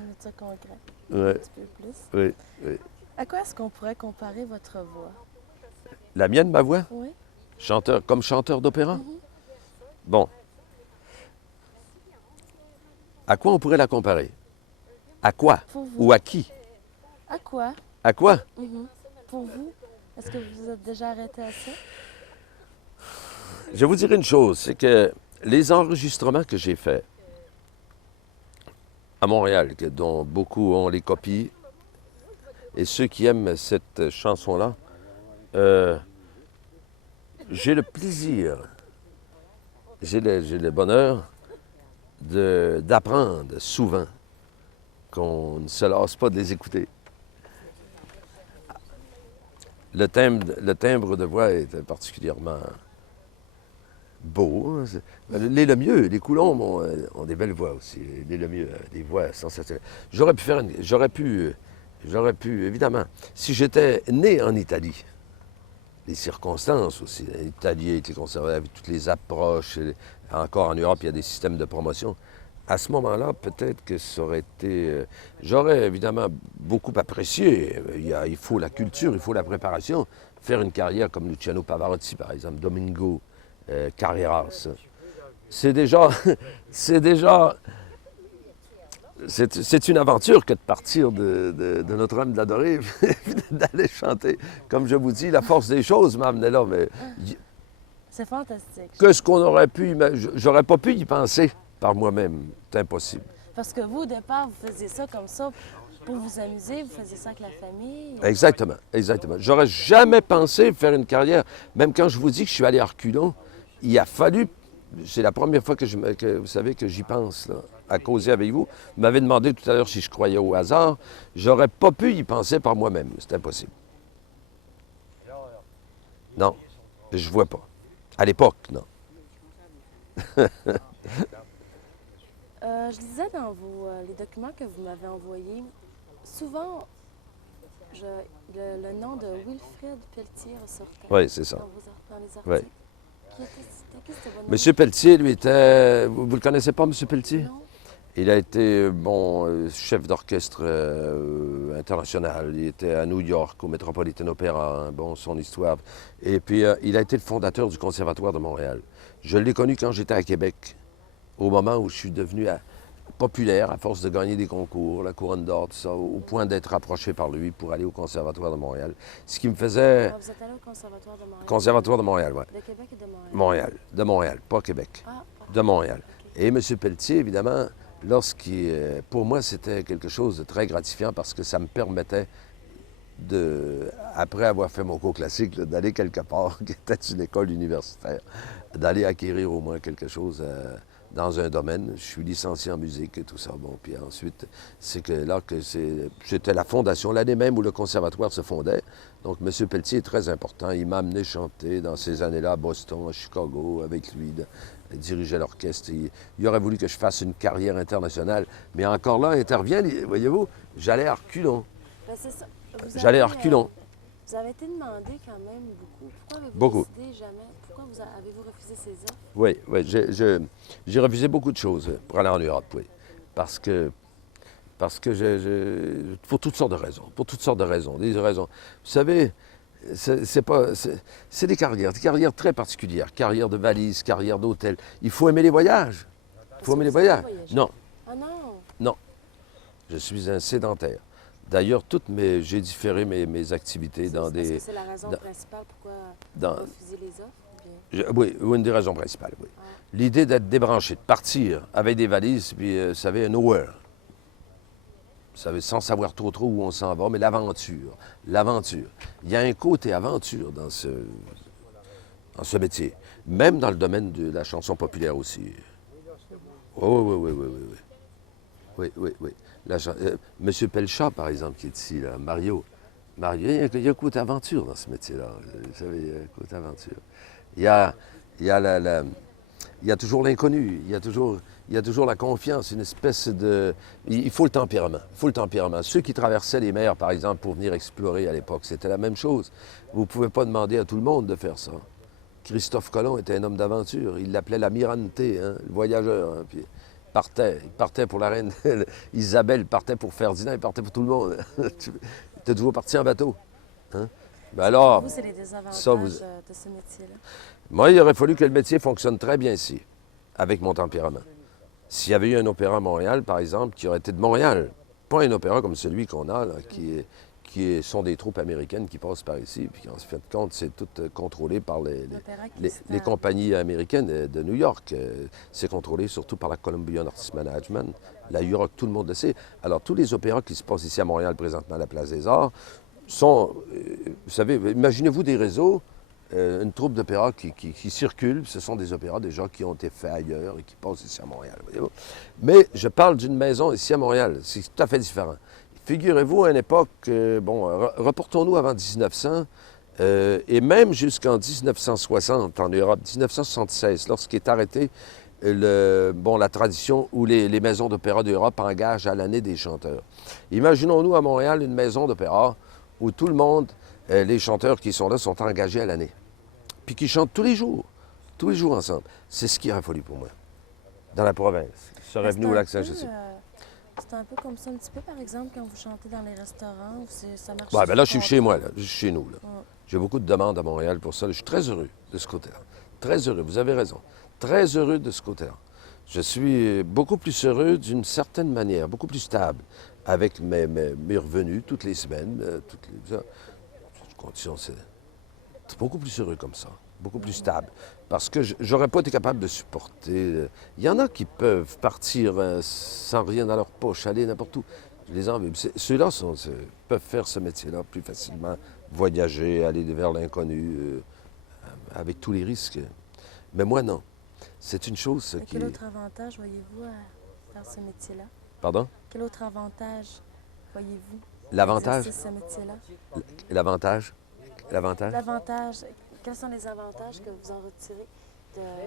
métier concret. Ouais. Un petit peu plus. Oui. À quoi est-ce qu'on pourrait comparer votre voix? La mienne, ma voix? Oui. Comme chanteur d'opéra? Bon. À quoi on pourrait la comparer? À quoi? Pour vous. Ou à qui? À quoi? À quoi? Pour vous? Est-ce que vous êtes déjà arrêté à ça? Je vais vous dire une chose, c'est que les enregistrements que j'ai faits à Montréal, dont beaucoup ont les copies, et ceux qui aiment cette chanson-là, j'ai le plaisir, j'ai le bonheur d'apprendre souvent qu'on ne se lasse pas de les écouter. Le timbre de voix est particulièrement beau. Hein. Les Lemieux, les Coulombes ont des belles voix aussi. Les Lemieux, des voix sensationnelles. J'aurais pu, évidemment, si j'étais né en Italie, les circonstances aussi, l'Italie a été conservée avec toutes les approches, encore en Europe, il y a des systèmes de promotion. À ce moment-là, peut-être que ça aurait été... J'aurais évidemment beaucoup apprécié. Il faut la culture, il faut la préparation. Faire une carrière comme Luciano Pavarotti, par exemple, Domingo Carreras. C'est une aventure que de partir de Notre-Dame de la Dorée, d'aller chanter. Comme je vous dis, la force des choses m'a amené là, mais... C'est fantastique. Qu'est-ce qu'on aurait pu imaginer? J'aurais pas pu y penser par moi-même. C'est impossible. Parce que vous, au départ, vous faisiez ça comme ça pour vous amuser, vous faisiez ça avec la famille. Exactement. J'aurais jamais pensé faire une carrière. Même quand je vous dis que je suis allé à reculons, il a fallu... C'est la première fois que vous savez que j'y pense, là, à causer avec vous. Vous m'avez demandé tout à l'heure si je croyais au hasard. J'aurais pas pu y penser par moi-même. C'est impossible. Non, je vois pas. À l'époque, non. Je lisais dans les documents que vous m'avez envoyés, souvent, le nom de Wilfrid Pelletier ressortait Oui, c'est ça. dans les articles. Oui. Qui c'était votre nom? Monsieur Pelletier, lui, était... Vous le connaissez pas, Monsieur Pelletier? Non. Il a été, chef d'orchestre international. Il était à New York, au Metropolitan Opera, hein, bon, son histoire. Et puis, il a été le fondateur du Conservatoire de Montréal. Je l'ai connu quand j'étais à Québec, au moment où je suis devenu populaire, à force de gagner des concours, la Couronne d'or, tout ça, au point d'être approché par lui pour aller au Conservatoire de Montréal. Ce qui me faisait... Ah, vous êtes allé au Conservatoire de Montréal? Conservatoire de Montréal, oui. De Québec et de Montréal? Montréal, de Montréal, pas Québec, de Montréal. OK. Et M. Pelletier, évidemment, pour moi, c'était quelque chose de très gratifiant parce que ça me permettait après avoir fait mon cours classique, là, d'aller quelque part, qui était une école universitaire, d'aller acquérir au moins quelque chose dans un domaine. Je suis licencié en musique et tout ça. Bon, puis ensuite, c'est que là que c'était la fondation, l'année même où le conservatoire se fondait. Donc, M. Pelletier est très important. Il m'a amené chanter dans ces années-là à Boston, à Chicago, avec lui. Il dirigeait l'orchestre. Il aurait voulu que je fasse une carrière internationale. Mais encore là, intervient, voyez-vous, j'allais à reculons. Ben, c'est ça. J'allais à reculons. Vous avez été demandé quand même beaucoup. Pourquoi avez-vous Beaucoup. décidé jamais? Pourquoi avez-vous refusé ces offres? Oui, oui. J'ai refusé beaucoup de choses pour aller en Europe, oui. Parce que pour toutes sortes de raisons. Pour toutes sortes de raisons. Des raisons. Vous savez, c'est des carrières très particulières. Carrière de valise, carrière d'hôtel. Il faut aimer les voyages. Il faut aimer les voyages. Non, Ah non! non. Je suis un sédentaire. D'ailleurs, j'ai différé mes activités dans Est-ce des... que c'est la raison principale pourquoi dans- vous refusez les offres? Oui, une des raisons principales, oui. L'idée d'être débranché, de partir avec des valises, puis, vous savez, nowhere. Vous savez, sans savoir trop où on s'en va, mais l'aventure. L'aventure. Il y a un côté aventure dans ce métier. Même dans le domaine de la chanson populaire aussi. Oui. Oui. Monsieur Pelchat, par exemple, qui est ici, là, Mario, il y a un côté aventure dans ce métier-là. Vous savez, il y a un côté aventure. Il y a toujours l'inconnu, il y a toujours la confiance, une espèce de... Il faut le tempérament, Ceux qui traversaient les mers, par exemple, pour venir explorer à l'époque, c'était la même chose. Vous ne pouvez pas demander à tout le monde de faire ça. Christophe Colomb était un homme d'aventure. Il l'appelait l'Amirante, hein, le voyageur. Hein, puis il partait pour la reine Isabelle, il partait pour Ferdinand, il partait pour tout le monde. Il était toujours parti en bateau. Hein? Ben alors, Vous, c'est les désavantages ça, de ce métier-là? Moi, il aurait fallu que le métier fonctionne très bien ici, avec mon tempérament. S'il y avait eu un opéra à Montréal, par exemple, qui aurait été de Montréal, pas un opéra comme celui qu'on a, là, sont des troupes américaines qui passent par ici, puis en fin de compte, c'est tout contrôlé par les compagnies américaines de New York. C'est contrôlé surtout par la Columbia Artists Management, la UROC, tout le monde le sait. Alors, tous les opéras qui se passent ici à Montréal, présentement à la Place des Arts, sont, vous savez, imaginez-vous des réseaux, une troupe d'opéra qui circule, ce sont des opéras déjà qui ont été faits ailleurs et qui passent ici à Montréal. Voyez-vous? Mais je parle d'une maison ici à Montréal, c'est tout à fait différent. Figurez-vous à une époque, reportons-nous avant 1900, et même jusqu'en 1960 en Europe, 1976, lorsqu'est arrêtée la tradition où les maisons d'opéra d'Europe engagent à l'année des chanteurs. Imaginons-nous à Montréal une maison d'opéra où tout le monde, les chanteurs qui sont là, sont engagés à l'année, puis qui chantent tous les jours ensemble. C'est ce qui aurait fallu pour moi, dans la province. Je serais venu au Lac-Saint-Jean. C'est un peu comme ça, un petit peu, par exemple, quand vous chantez dans les restaurants, ça marche? Ouais, ben là, je suis chez moi, là. Je suis chez nous. Là. J'ai beaucoup de demandes à Montréal pour ça. Je suis très heureux de ce côté-là. Très heureux, vous avez raison. Très heureux de ce côté-là. Je suis beaucoup plus heureux d'une certaine manière, beaucoup plus stable, avec mes revenus toutes les semaines, c'est beaucoup plus heureux comme ça, beaucoup plus stable. Parce que j'aurais pas été capable de supporter. Il y en a qui peuvent partir sans rien dans leur poche, aller n'importe où. Je les envie. Ceux-là peuvent faire ce métier-là plus facilement, voyager, aller vers l'inconnu, avec tous les risques. Mais moi, non. C'est une chose qui... Quel autre avantage voyez-vous à faire ce métier-là? Pardon? Quel autre avantage voyez-vous? L'avantage? À exercer ce métier-là? L'avantage? L'avantage? L'avantage. Quels sont les avantages que vous en retirez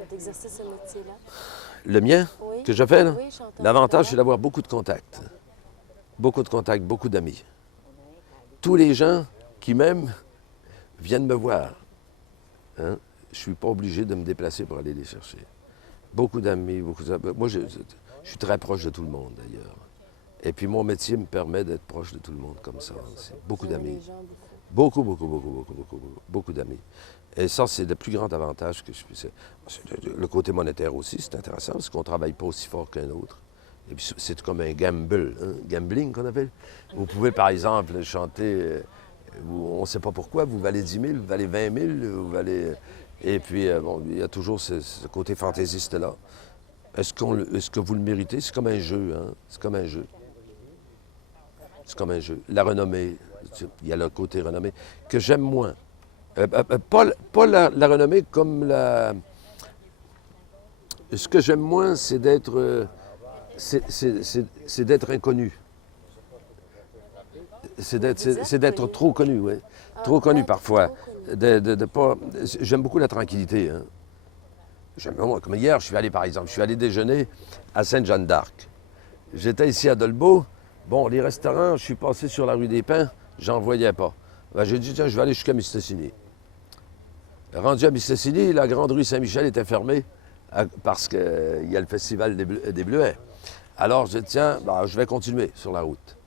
d'exercer ce métier-là? Le mien, Oui. que je fais, là? Oui, chanteur. L'avantage, c'est d'avoir beaucoup de contacts. Beaucoup de contacts, beaucoup d'amis. tous les gens qui m'aiment viennent me voir. Hein? Je ne suis pas obligé de me déplacer pour aller les chercher. Beaucoup d'amis, moi, je suis très proche de tout le monde, d'ailleurs. Et puis, mon métier me permet d'être proche de tout le monde comme ça. C'est beaucoup Vous aimez d'amis. les gens beaucoup. Beaucoup d'amis. Et ça, c'est le plus grand avantage que je puisse. Le côté monétaire aussi, c'est intéressant, parce qu'on ne travaille pas aussi fort qu'un autre. Et puis, c'est comme un gamble, hein? Gambling qu'on appelle. Vous pouvez, par exemple, chanter, on ne sait pas pourquoi, vous valez 10 000, vous valez 20 000, vous valez... Et puis, bon, il y a toujours ce côté fantaisiste-là. Est-ce que vous le méritez? C'est comme un jeu, hein? C'est comme un jeu. C'est comme un jeu. La renommée, il y a le côté renommée, que j'aime moins. Pas la renommée comme la... Ce que j'aime moins, c'est d'être... c'est d'être inconnu. C'est d'être trop connu, oui. Trop connu parfois. J'aime beaucoup la tranquillité. Hein. Comme hier, je suis allé déjeuner à Sainte-Jeanne-d'Arc. J'étais ici à Dolbeau. Bon, les restaurants, je suis passé sur la rue des Pins, j'en voyais pas. Ben, j'ai dit, tiens, je vais aller jusqu'à Mistassini. Rendu à Mistassini, la grande rue Saint-Michel était fermée parce qu'il y a le festival des Bleuets. Alors, je dis, tiens, ben, je vais continuer sur la route.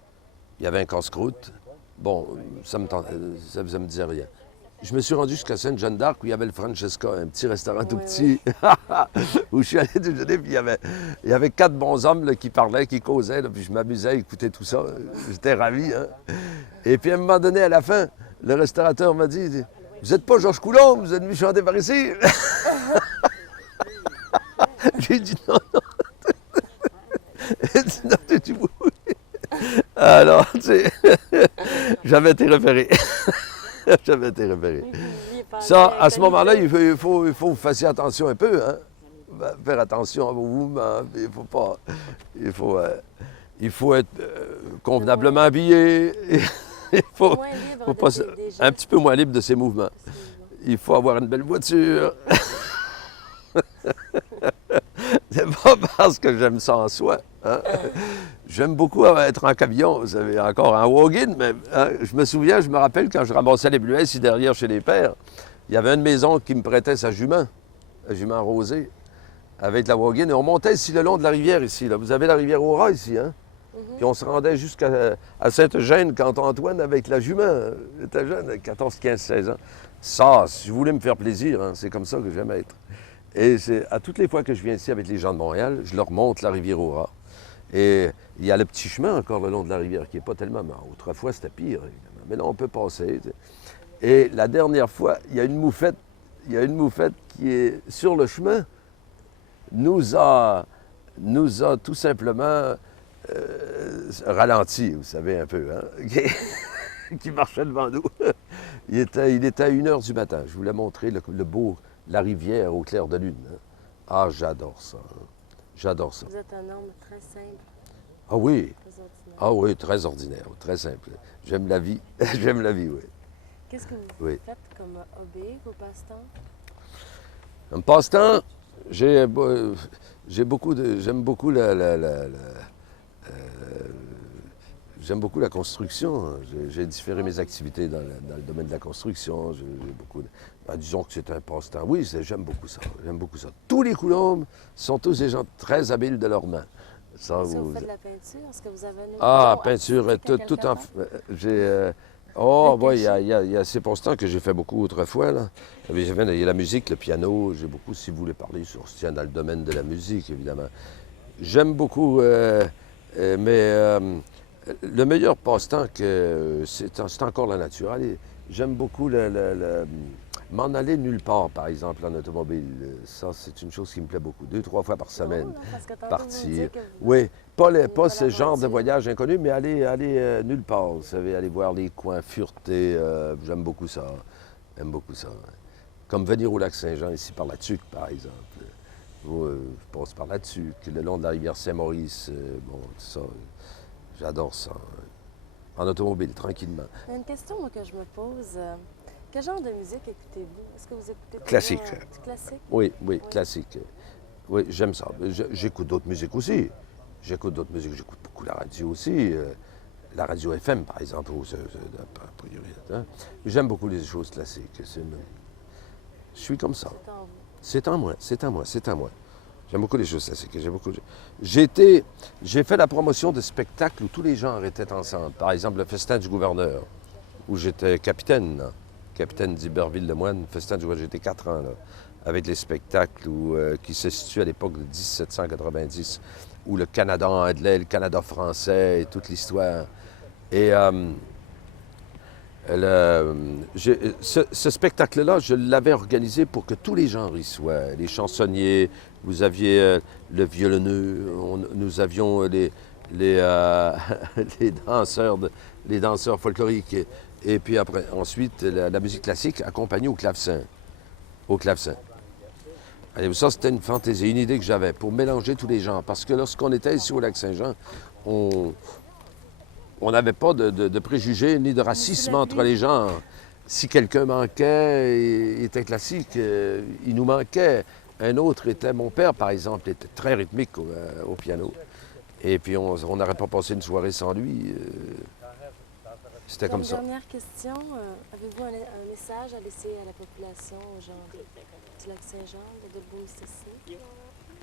Il y avait un casse-croûte. Bon, ça me disait rien. Je me suis rendu jusqu'à Sainte-Jeanne-d'Arc où il y avait le Francesca, un petit restaurant tout petit, où je suis allé déjeuner, puis il y avait 4 bons hommes là, qui parlaient, qui causaient, là, puis je m'amusais à écouter tout ça. J'étais ravi. Hein? Et puis à un moment donné, à la fin, le restaurateur m'a dit, « Vous n'êtes pas Georges Coulombe, vous êtes venu chanter par ici? » J'ai dit « Non, non. » Il dit « Non, tu vous... » Alors, tu sais, j'avais été repéré. J'avais été repéré. Ça, à ce moment-là, il faut que vous fassiez attention un peu, hein? Faire attention à vos mouvements. Il faut être convenablement habillé. Il faut pas, un petit peu moins libre de ses mouvements. Il faut avoir une belle voiture. C'est pas parce que j'aime ça en soi. Hein? J'aime beaucoup être en camion, vous savez, encore en walk-in, mais hein, je me rappelle quand je ramassais les Bleuets ici derrière chez les pères, il y avait une maison qui me prêtait sa jument rosée, avec la walk-in, et on montait ici le long de la rivière ici. Là. Vous avez la rivière Aura ici, hein? Puis on se rendait jusqu'à Sainte-Eugène quand Antoine avec la jument. J'étais jeune, 14, 15, 16 ans. Ça, si vous voulez me faire plaisir, hein, c'est comme ça que j'aime être. Et c'est à toutes les fois que je viens ici avec les gens de Montréal, je leur montre la rivière Aura. Et il y a le petit chemin encore le long de la rivière qui n'est pas tellement... Autrefois, c'était pire, évidemment. Mais là, on peut passer. Et la dernière fois, il y a une moufette qui est sur le chemin, nous a tout simplement ralenti, vous savez, un peu, hein, qui marchait devant nous. Il était à 1h du matin. Je voulais montrer la rivière au clair de lune. Hein. Ah, j'adore ça. Hein. J'adore ça. Vous êtes un homme très simple. Ah oui. Très ordinaire. Ah oui, très ordinaire, très simple. J'aime la vie. J'aime la vie, oui. Qu'est-ce que vous faites comme hobby, vos passe-temps? Comme passe-temps, j'aime beaucoup j'aime beaucoup la construction. J'ai différé mes activités dans le domaine de la construction. J'ai beaucoup disons que c'est un passe-temps. Oui, j'aime beaucoup ça. J'aime beaucoup ça. Tous les Coulombes sont tous des gens très habiles de leurs mains. Ça, Est-ce que vous faites de la peinture? Est-ce que vous avez un peinture, tout en... oui, il y a ces passe-temps que j'ai fait beaucoup autrefois. Là. Il y a la musique, le piano. J'ai beaucoup, si vous voulez parler, tiens, dans le domaine de la musique, évidemment. J'aime beaucoup, mais le meilleur passe-temps, c'est encore la nature. Allez, j'aime beaucoup m'en aller nulle part, par exemple, en automobile. Ça, c'est une chose qui me plaît beaucoup. 2-3 fois par semaine, partir. Oui, pas ce genre de voyage inconnu, mais aller nulle part. Vous savez, aller voir les coins furetés. J'aime beaucoup ça. J'aime beaucoup ça. Comme venir au lac Saint-Jean, ici, par la Tuque, par exemple. Je passe par la Tuque, le long de la rivière Saint-Maurice. Bon, tout ça. J'adore ça. En automobile, tranquillement. Une question moi, que je me pose. Quel genre de musique écoutez-vous? Est-ce que vous écoutez... Classique. Classique? Oui, classique. Oui, j'aime ça. J'écoute d'autres musiques aussi. J'écoute beaucoup la radio aussi. la radio FM, par exemple, a priori. Hein. J'aime beaucoup les choses classiques. Je suis comme ça. C'est en vous. C'est en moi. J'aime beaucoup les choses classiques. J'ai fait la promotion de spectacles où tous les genres étaient ensemble. Par exemple, le Festin du gouverneur, où j'étais capitaine, là. Capitaine d'Iberville-le-Moine, Festin du gouverneur. J'étais 4 ans, là, avec les spectacles qui se situent à l'époque de 1790, où le Canada anglais, le Canada français et toute l'histoire. Et ce spectacle-là, je l'avais organisé pour que tous les genres y soient. Les chansonniers, vous aviez le violonneux, nous avions les les danseurs folkloriques. Et puis ensuite, la musique classique accompagnée au clavecin. Au clavecin. Et ça, c'était une fantaisie, une idée que j'avais pour mélanger tous les genres. Parce que lorsqu'on était ici au Lac-Saint-Jean, on n'avait pas de préjugés ni de racisme entre les genres. Si quelqu'un manquait, il était classique, il nous manquait. Un autre était, mon père par exemple, était très rythmique au piano. Et puis on n'aurait pas passé une soirée sans lui. C'était comme ça. Dernière question, avez-vous un message à laisser à la population, aux gens du Lac-Saint-Jean, de Dolbeau-Mistassini?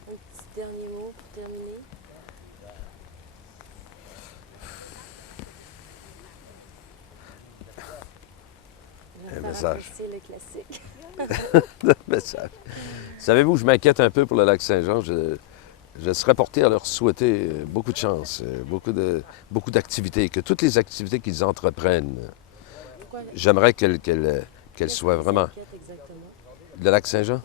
Un petit dernier mot pour terminer? Un message. Le classique. Un message. Savez-vous, je m'inquiète un peu pour le Lac-Saint-Jean. Je serais porté à leur souhaiter beaucoup de chance, beaucoup d'activités, que toutes les activités qu'ils entreprennent, j'aimerais qu'elles soient vraiment... Le Lac-Saint-Jean?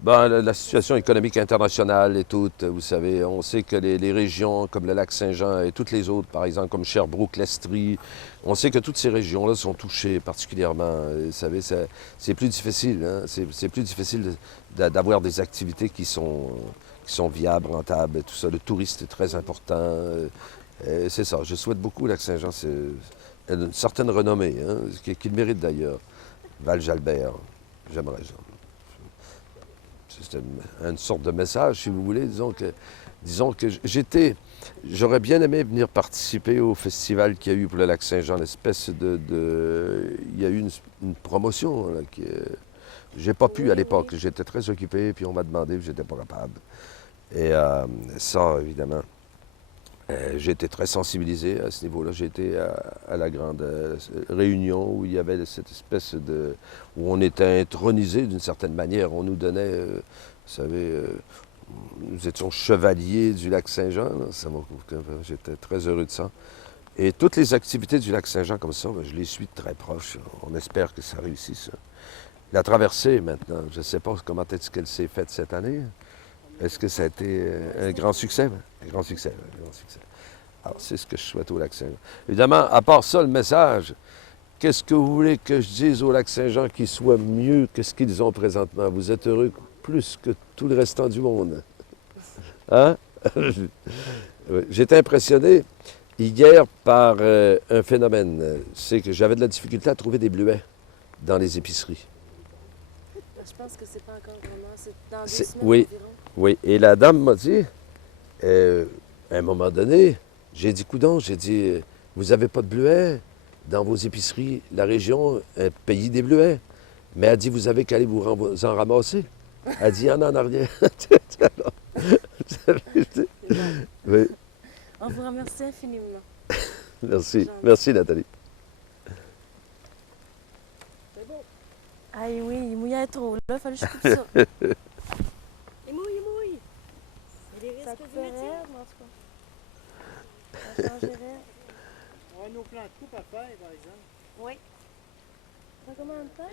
Ben, la situation économique internationale et toute, vous savez, on sait que les régions comme le Lac-Saint-Jean et toutes les autres, par exemple comme Sherbrooke, l'Estrie, on sait que toutes ces régions-là sont touchées particulièrement. Vous savez, c'est plus difficile, hein? C'est plus difficile d'avoir des activités qui sont viables, rentables, et tout ça. Le tourisme est très important. C'est ça, je souhaite beaucoup au Lac-Saint-Jean, c'est une certaine renommée, hein, qu'il mérite d'ailleurs. Val-Jalbert, j'aimerais ça. C'est une sorte de message, si vous voulez. Disons que j'aurais bien aimé venir participer au festival qu'il y a eu pour le Lac-Saint-Jean, l'espèce il y a eu une promotion là, j'ai pas pu à l'époque. J'étais très occupé, puis on m'a demandé, puis j'étais pas capable. Et ça, évidemment, j'ai été très sensibilisé à ce niveau-là. J'ai été à la grande réunion où il y avait cette espèce où on était intronisé d'une certaine manière. On nous donnait, vous savez, nous étions chevaliers du Lac-Saint-Jean. J'étais très heureux de ça. Et toutes les activités du Lac-Saint-Jean comme ça, je les suis de très proche. On espère que ça réussisse. La traversée, maintenant, je ne sais pas comment est-ce qu'elle s'est faite cette année. Est-ce que ça a été un grand succès? Un grand succès. Alors, c'est ce que je souhaite au Lac-Saint-Jean. Évidemment, à part ça, le message, qu'est-ce que vous voulez que je dise au Lac-Saint-Jean qui soit mieux que ce qu'ils ont présentement? Vous êtes heureux plus que tout le restant du monde. Hein? J'étais impressionné hier par un phénomène. C'est que j'avais de la difficulté à trouver des bleuets dans les épiceries. Je pense que c'est pas encore vraiment. C'est dans 2 semaines oui, environ. oui. Et la dame m'a dit, à un moment donné, j'ai dit, coudonc, vous n'avez pas de bleuets dans vos épiceries. La région est pays des bleuets. Mais elle dit, vous avez qu'à aller vous en ramasser. Elle dit, il y en a en arrière. Oui. On vous remercie infiniment. Merci. Merci, Nathalie. Ah oui, il mouillait trop. Là, il fallait que je coupe ça. Il mouille. Il est risque du métier. En tout cas. Ça changerait. On a nos plans de coupe à faire, par exemple. Oui. Ça fait combien de temps?